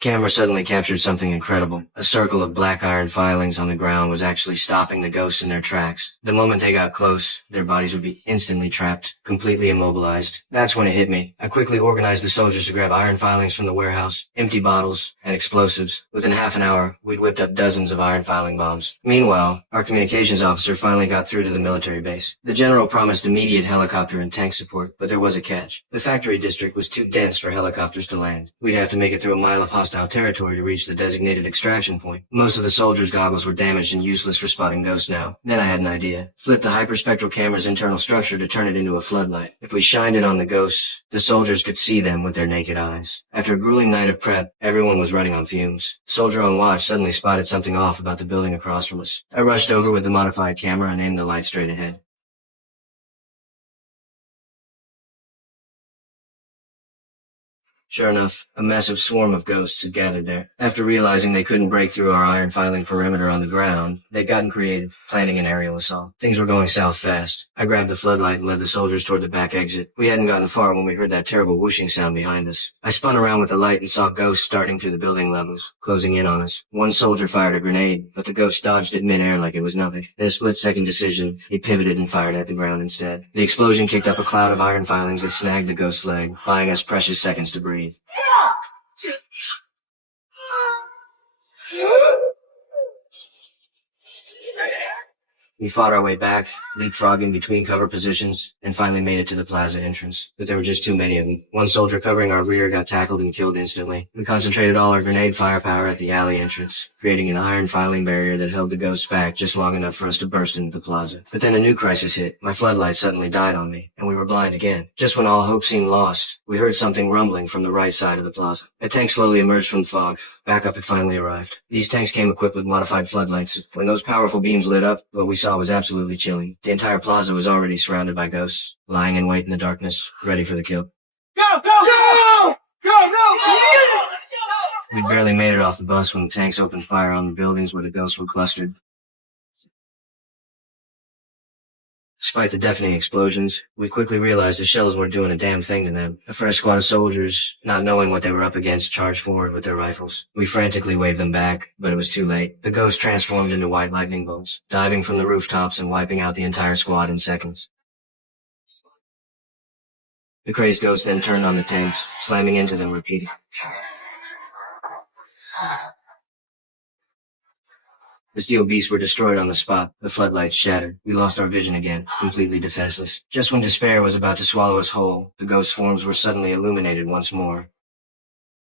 Camera suddenly captured something incredible. A circle of black iron filings on the ground was actually stopping the ghosts in their tracks. The moment they got close, their bodies would be instantly trapped, completely immobilized. That's when it hit me. I quickly organized the soldiers to grab iron filings from the warehouse, empty bottles, and explosives. Within half an hour, we'd whipped up dozens of iron filing bombs. Meanwhile, our communications officer finally got through to the military base. The general promised immediate helicopter and tank support, but there was a catch. The factory district was too dense for helicopters to land. We'd have to make it through a mile of hostile territory to reach the designated extraction point. Most of the soldiers' goggles were damaged and useless for spotting ghosts now. Then I had an idea. Flip the hyperspectral camera's internal structure to turn it into a floodlight. If we shined it on the ghosts, the soldiers could see them with their naked eyes. After a grueling night of prep, everyone was running on fumes. The soldier on watch suddenly spotted something off about the building across from us. I rushed over with the modified camera and aimed the light straight ahead. Sure enough, a massive swarm of ghosts had gathered there. After realizing they couldn't break through our iron filing perimeter on the ground, they'd gotten creative, planning an aerial assault. Things were going south fast. I grabbed the floodlight and led the soldiers toward the back exit. We hadn't gotten far when we heard that terrible whooshing sound behind us. I spun around with the light and saw ghosts starting through the building levels, closing in on us. One soldier fired a grenade, but the ghost dodged it mid-air like it was nothing. In a split-second decision, he pivoted and fired at the ground instead. The explosion kicked up a cloud of iron filings that snagged the ghost's leg, buying us precious seconds to breathe. We fought our way back, leapfrogging between cover positions, and finally made it to the plaza entrance. But there were just too many of them. One soldier covering our rear got tackled and killed instantly. We concentrated all our grenade firepower at the alley entrance, creating an iron filing barrier that held the ghosts back just long enough for us to burst into the plaza. But then a new crisis hit. My floodlight suddenly died on me, and we were blind again. Just when all hope seemed lost, we heard something rumbling from the right side of the plaza. A tank slowly emerged from the fog. Backup had finally arrived. These tanks came equipped with modified floodlights. When those powerful beams lit up, what we saw was absolutely chilling. The entire plaza was already surrounded by ghosts, lying in wait in the darkness, ready for the kill. Go! Go! Go! Go! Go! We'd barely made it off the bus when the tanks opened fire on the buildings where the ghosts were clustered. Despite the deafening explosions, we quickly realized the shells weren't doing a damn thing to them. A fresh squad of soldiers, not knowing what they were up against, charged forward with their rifles. We frantically waved them back, but it was too late. The ghosts transformed into white lightning bolts, diving from the rooftops and wiping out the entire squad in seconds. The crazed ghosts then turned on the tanks, slamming into them repeatedly. The steel beasts were destroyed on the spot. The floodlights shattered. We lost our vision again, completely defenseless. Just when despair was about to swallow us whole, the ghost forms were suddenly illuminated once more.